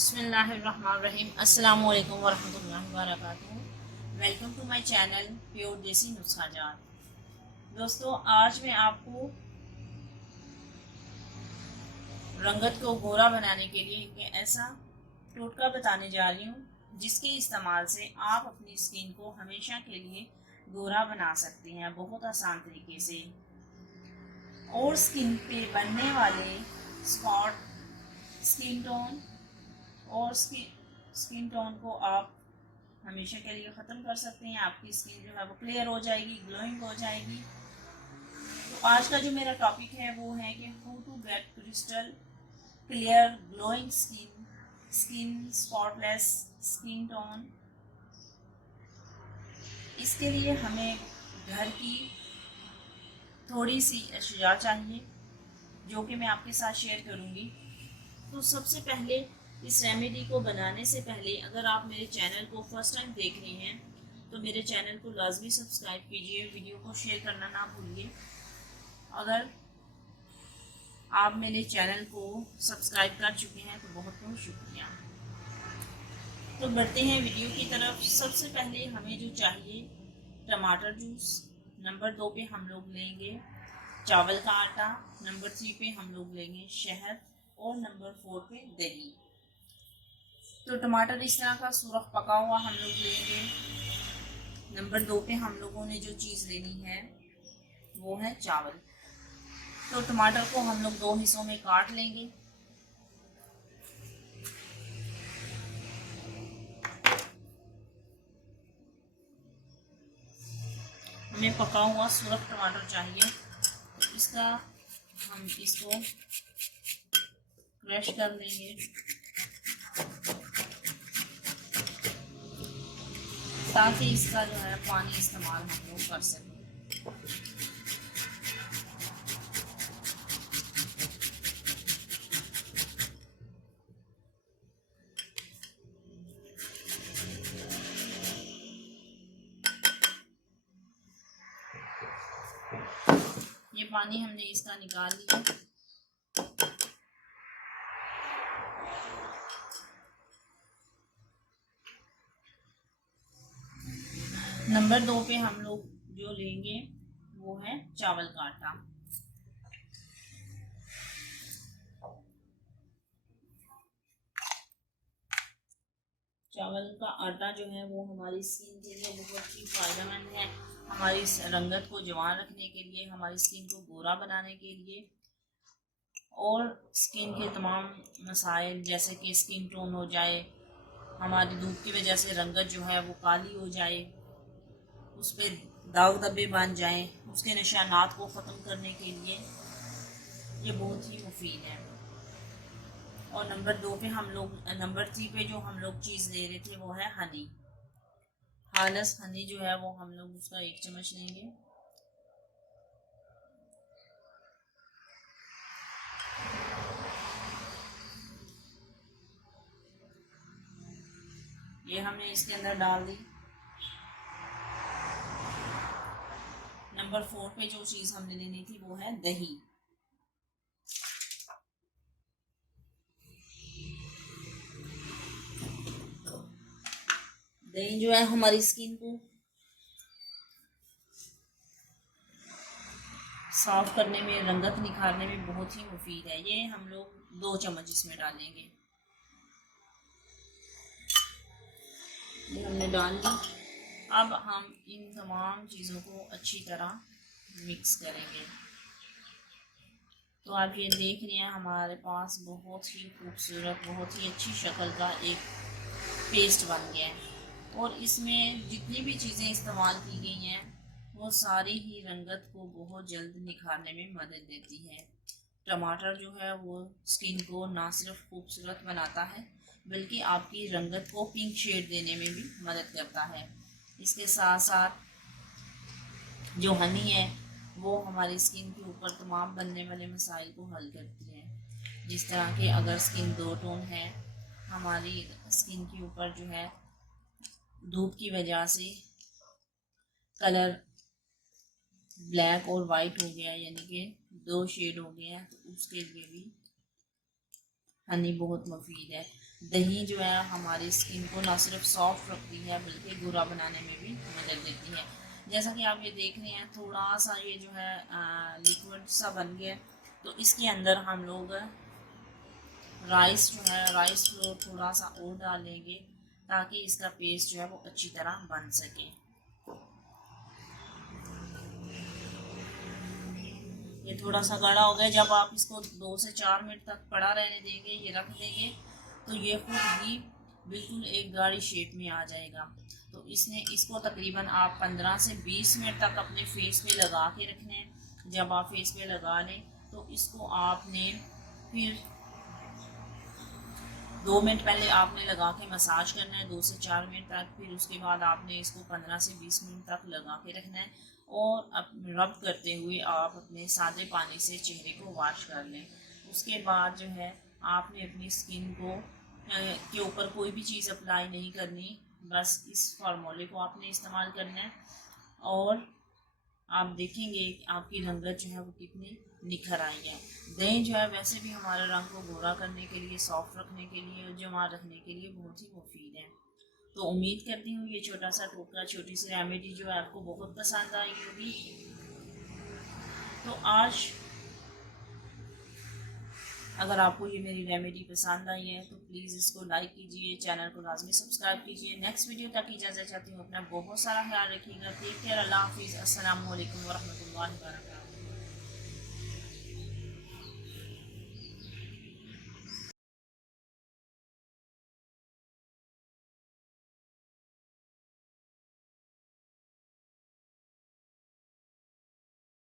बिस्मिल्लाहिर्रहमानिर्रहीम। अस्सलाम वालेकुम वरहमतुल्लाहि वबरकातुहू। Welcome to my channel pure देसी नुस्खा जान। दोस्तों, आज मैं आपको रंगत को गोरा बनाने के लिए एक ऐसा टोटका बताने जा रही हूँ जिसके इस्तेमाल से आप अपनी स्किन को हमेशा के लिए गोरा बना सकते हैं बहुत आसान तरीके से। और स्किन पे बनने वाले स्पॉट, स्किन टोन और स्किन टोन को आप हमेशा के लिए ख़त्म कर सकते हैं। आपकी स्किन जो है वो क्लियर हो जाएगी, ग्लोइंग हो जाएगी। तो आज का जो मेरा टॉपिक है वो है कि how to get crystal clear glowing skin, skin spotless skin tone. इसके लिए हमें घर की थोड़ी सी अशिया चाहिए जो कि मैं आपके साथ शेयर करूँगी। तो सबसे पहले इस रेमेडी को बनाने से पहले अगर आप मेरे चैनल को फर्स्ट टाइम देख रहे हैं तो मेरे चैनल को लाजमी सब्सक्राइब कीजिए, वीडियो को शेयर करना ना भूलिए। अगर आप मेरे चैनल को सब्सक्राइब कर चुके हैं तो बहुत बहुत शुक्रिया। तो बढ़ते हैं वीडियो की तरफ। सबसे पहले हमें जो चाहिए टमाटर जूस, नंबर 2 पे हम लोग लेंगे चावल का आटा, नंबर 3 पे हम लोग लेंगे शहद और नंबर 4 पे दही। तो टमाटर इस तरह का सुरख पका हुआ हम लोग लेंगे। नंबर 2 पे हम लोगों ने जो चीज़ लेनी है वो है चावल। तो टमाटर को हम लोग 2 हिस्सों में काट लेंगे। हमें पका हुआ सुरख टमाटर चाहिए, तो इसका हम इसको क्रश कर लेंगे ताकि इसका जो है पानी इस्तेमाल हम लोग कर सकें। ये पानी हमने इसका निकाल लिया। नंबर 2 पे हम लोग जो लेंगे वो है चावल का आटा। चावल का आटा जो है वो हमारी स्किन के लिए बहुत ही फायदेमंद है, हमारी रंगत को जवान रखने के लिए, हमारी स्किन को गोरा बनाने के लिए और स्किन के तमाम मसाइल जैसे कि स्किन टोन हो जाए, हमारी धूप की वजह से रंगत जो है वो काली हो जाए, उस पर दाग धब्बे बन जाएं, उसके निशानात को ख़त्म करने के लिए ये बहुत ही मुफीद है। और नंबर 2 पे हम लोग, नंबर 3 पे जो हम लोग चीज़ ले रहे थे वो है हनी। हालस हनी जो है वो हम लोग उसका 1 चम्मच लेंगे। ये हमने इसके अंदर डाल दी। नंबर 4 पे जो चीज़ हमने लेनी थी वो है दही। दही जो है हमारी स्किन को साफ करने में, रंगत निखारने में बहुत ही मुफीद है। ये हम लोग 2 चम्मच इसमें डालेंगे। ये हमने डाल दी। अब हम इन तमाम चीज़ों को अच्छी तरह मिक्स करेंगे। तो आप ये देख रहे हैं हमारे पास बहुत ही खूबसूरत, बहुत ही अच्छी शक्ल का एक पेस्ट बन गया है। और इसमें जितनी भी चीज़ें इस्तेमाल की गई हैं वो सारी ही रंगत को बहुत जल्द निखारने में मदद देती है। टमाटर जो है वो स्किन को ना सिर्फ खूबसूरत बनाता है बल्कि आपकी रंगत को पिंक शेड देने में भी मदद करता है। इसके साथ साथ जो हनी है वो हमारी स्किन के ऊपर तमाम बनने वाले मसाइल को हल करती है। जिस तरह के अगर स्किन 2 टोन है, हमारी स्किन के ऊपर जो है धूप की वजह से कलर ब्लैक और वाइट हो गया, यानी कि 2 शेड हो गए हैं, तो उसके लिए भी हनी बहुत मुफीद है। दही जो है हमारी स्किन को ना सिर्फ सॉफ्ट रखती है बल्कि गोरा बनाने में भी मदद देती है। जैसा कि आप ये देख रहे हैं थोड़ा सा ये जो है लिक्विड सा बन गया, तो इसके अंदर हम लोग राइस जो है राइस फ्लोर थोड़ा सा और डालेंगे ताकि इसका पेस्ट जो है वो अच्छी तरह बन सके। ये थोड़ा सा गाढ़ा हो गया, जब आप इसको 2 से 4 मिनट तक पड़ा रहने देंगे, ये रख देंगे, तो ये खुद ही बिल्कुल एक गाढ़ी शेप में आ जाएगा। तो इसको तकरीबन आप 15 से 20 मिनट तक अपने फेस पे लगा के रखना है। जब आप फेस पे लगा लें तो इसको आपने फिर 2 मिनट पहले आपने लगा के मसाज करना है 2 से 4 मिनट तक, फिर उसके बाद आपने इसको 15 से 20 मिनट तक लगा के रखना है और रब करते हुए आप अपने सादे पानी से चेहरे को वॉश कर लें। उसके बाद जो है आपने अपनी स्किन को के ऊपर कोई भी चीज़ अप्लाई नहीं करनी, बस इस फार्मूले को आपने इस्तेमाल करना है और आप देखेंगे आपकी रंगत जो है वो कितनी निखर आई है। दही जो है वैसे भी हमारे रंग को गोरा करने के लिए, सॉफ्ट रखने के लिए और जमा रखने के लिए बहुत ही मुफीद है। तो उम्मीद करती हूँ ये छोटा सा टोटका, छोटी सी रेमेडी जो है आपको बहुत पसंद आई होगी। तो आज अगर आपको ये मेरी रेमेडी पसंद आई है तो प्लीज़ इसको लाइक कीजिए, चैनल को लाजमी सब्सक्राइब कीजिए। नेक्स्ट वीडियो तक इजाज़त चाहती हूँ। अपना बहुत सारा ख्याल रखिएगा। Take care. अल्लाह हाफिज़। अस्सलाम वालेकुम वरहमतुल्लाहि वबरकातुहू।